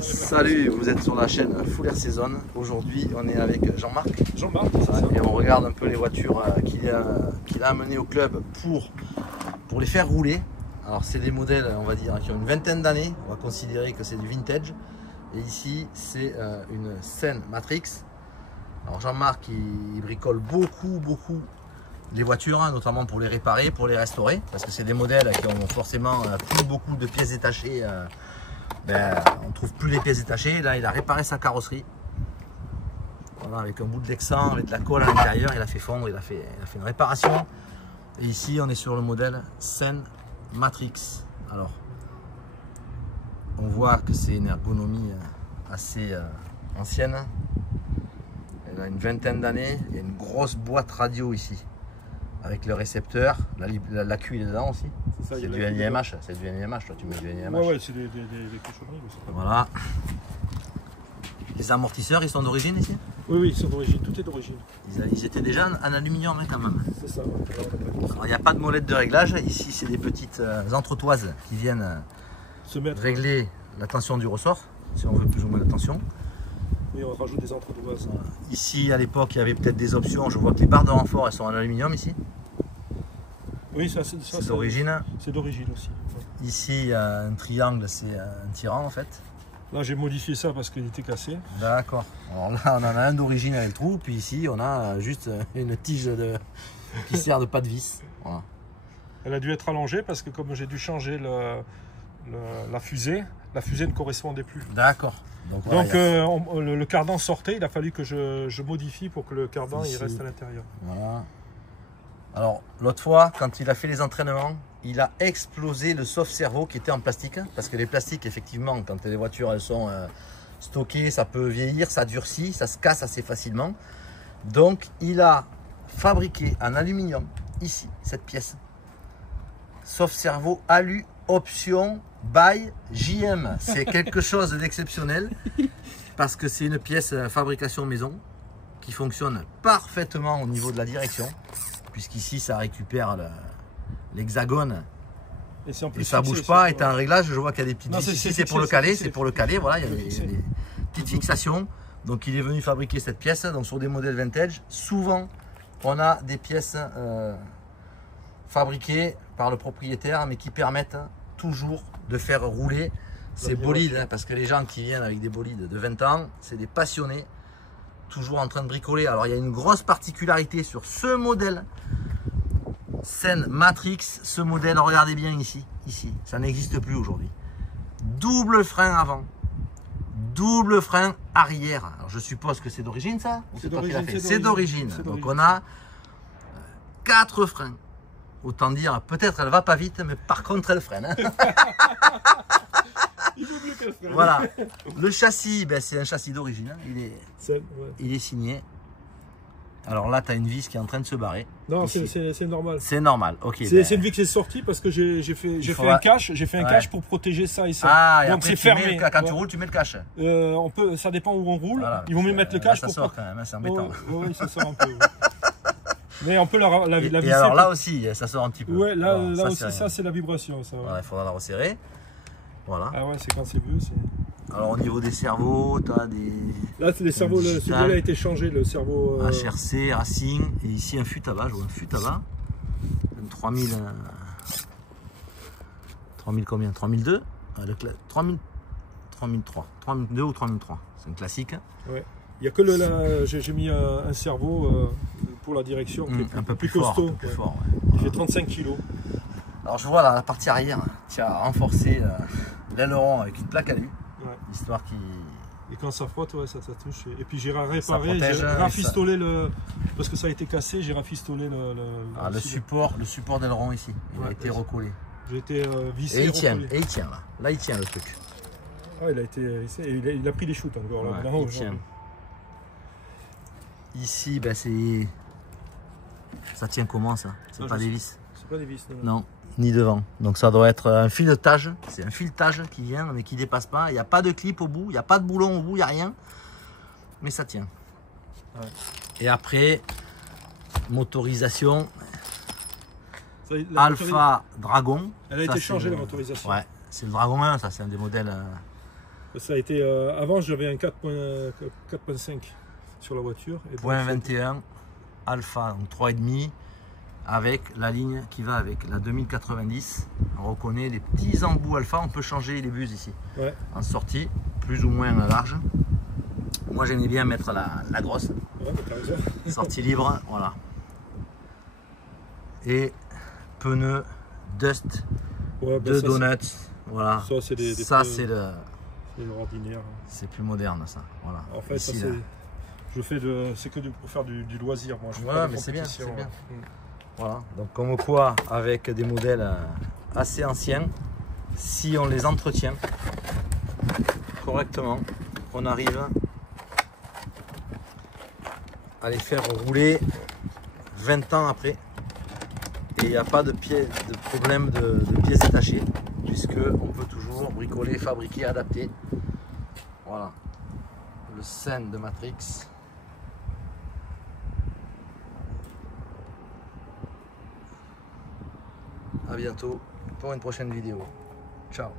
Salut, vous êtes sur la chaîne Full Air Saison. Aujourd'hui, on est avec Jean-Marc. Et on regarde un peu les voitures qu'il a amenées au club pour les faire rouler. Alors, c'est des modèles, on va dire, qui ont une vingtaine d'années. On va considérer que c'est du vintage. Et ici, c'est une Sen Matrix. Alors, Jean-Marc, il bricole beaucoup les voitures, hein, notamment pour les réparer, pour les restaurer. Parce que c'est des modèles qui ont forcément plus beaucoup de pièces détachées. On ne trouve plus les pièces détachées. Là, il a réparé sa carrosserie. Voilà, avec un bout de Lexan, avec de la colle à l'intérieur. Il a fait fondre, il a fait une réparation. Et ici, on est sur le modèle Sen Matrix. Alors, on voit que c'est une ergonomie assez ancienne. Elle a une vingtaine d'années. Il y a une grosse boîte radio ici, avec le récepteur. La Q il est dedans aussi. C'est du NIMH. C'est du NIMH, toi tu mets du NIMH. Ouais, c'est des cochonneries. Voilà. Les amortisseurs, ils sont d'origine ici? Oui, ils sont d'origine, tout est d'origine. Ils étaient déjà en aluminium quand même. C'est ça. Alors il n'y a pas de molette de réglage. Ici, c'est des petites entretoises qui viennent régler la tension du ressort, si on veut plus ou moins de tension. Et on rajoute des entretoises. Ici, à l'époque, il y avait peut-être des options. Je vois que les barres de renfort, elles sont en aluminium ici. Oui, ça c'est d'origine. C'est d'origine aussi. Ouais. Ici, il y a un triangle, c'est un tirant en fait. Là, j'ai modifié ça parce qu'il était cassé. D'accord. Alors là, on en a un d'origine avec le trou, puis ici, on a juste une tige qui sert de pas de vis. Voilà. Elle a dû être allongée parce que comme j'ai dû changer la fusée ne correspondait plus. D'accord. Donc voilà, le cardan sortait, il a fallu que je modifie pour que le cardan il reste à l'intérieur. Voilà. Alors l'autre fois, quand il a fait les entraînements, il a explosé le sauve-cerveau qui était en plastique. Parce que les plastiques, effectivement, quand les voitures elles sont stockées, ça peut vieillir, ça durcit, ça se casse assez facilement. Donc il a fabriqué en aluminium, ici, cette pièce. Sauve-cerveau alu option by JM. C'est quelque chose d'exceptionnel parce que c'est une pièce fabrication maison qui fonctionne parfaitement au niveau de la direction, puisqu'ici ça récupère l'hexagone et ça bouge pas. Et un réglage, je vois qu'il y a des petites vis ici, c'est pour le caler, voilà, il y a des petites fixations. Donc il est venu fabriquer cette pièce. Donc sur des modèles vintage, souvent on a des pièces fabriquées par le propriétaire, mais qui permettent toujours de faire rouler ces bolides, hein, parce que les gens qui viennent avec des bolides de 20 ans, c'est des passionnés, toujours en train de bricoler. Alors il y a une grosse particularité sur ce modèle Sen Matrix. Ce modèle, regardez bien ici, ça n'existe plus aujourd'hui. Double frein avant, double frein arrière. Alors je suppose que c'est d'origine ça? C'est d'origine. Donc on a 4 freins. Autant dire, peut-être elle va pas vite, mais par contre elle freine. Voilà. Le châssis, c'est un châssis d'origine. Il est signé. Alors là, tu as une vis qui est en train de se barrer. Non, c'est normal. C'est normal, ok. C'est une vis qui est sortie parce que j'ai fait un cache. J'ai fait un cache pour protéger ça et ça. Ah, donc c'est fermé. Quand tu roules, tu mets le cache. Ça dépend où on roule. Voilà, ils vont mieux mettre le cache ça pour sort quand même, c'est embêtant. Oui, ça sort un peu. Mais on peut la visser. Et alors là aussi, ça sort un petit peu. Ouais, là aussi, ça c'est la vibration. Ça, ouais. Voilà, il faudra la resserrer. Voilà. Ah ouais, c'est quand c'est bleu. Alors au niveau des cerveaux, tu as des... Là, les cerveaux, celui-là a été changé, le cerveau... HRC, Racing, et ici un fût à bas, je vois un fût à bas. 3000 combien? 3002 3000, 3003, 3002 ou 3003, c'est un classique. Ouais. Il n'y a que j'ai mis un cerveau pour la direction qui est un peu plus costaud. Fort, plus fort, Il fait 35 kg. Alors je vois la partie arrière, tu as renforcé l'aileron avec une plaque alu, histoire qui... Et quand ça frotte, ouais, ça touche. Et puis j'ai réparé, j'ai rafistolé parce que ça a été cassé, j'ai rafistolé le support d'aileron ici, il a été recollé. J'ai été vissé. Et il tient là. Là il tient le truc. Ah, il a pris des shoots encore là. Il tient. Ici, ça tient comment ça? C'est pas des vis? C'est pas des vis, non, ni devant. Donc ça doit être un filetage. C'est un filetage qui vient, mais qui dépasse pas. Il n'y a pas de clip au bout, il n'y a pas de boulon au bout, il n'y a rien. Mais ça tient. Ouais. Et après, motorisation. Alpha Dragon. Elle a été changée la motorisation. Ouais, c'est le Dragon 1, ça c'est un des modèles Ça a été, avant j'avais un 4.5 sur la voiture. Et point 21 alpha, donc 3,5 avec la ligne qui va avec la 2090. On reconnaît les petits embouts alpha, on peut changer les buses ici. Ouais. En sortie, plus ou moins large. Moi j'aimais bien mettre la grosse. Ouais, t'as raison. Sortie libre, voilà. Et pneus Dust de Donuts. Voilà. Ça c'est des ça c'est ordinaire. C'est plus moderne ça. Voilà. En fait, ici, ça, je fais c'est que pour faire du loisir. Moi, je ouais, mais c'est bien. Voilà. Donc comme quoi, avec des modèles assez anciens, si on les entretient correctement, on arrive à les faire rouler 20 ans après. Et il n'y a pas de problème de pièces détachées, puisque on peut toujours bricoler, fabriquer, adapter. Voilà. Le scène de Matrix. À bientôt pour une prochaine vidéo. Ciao.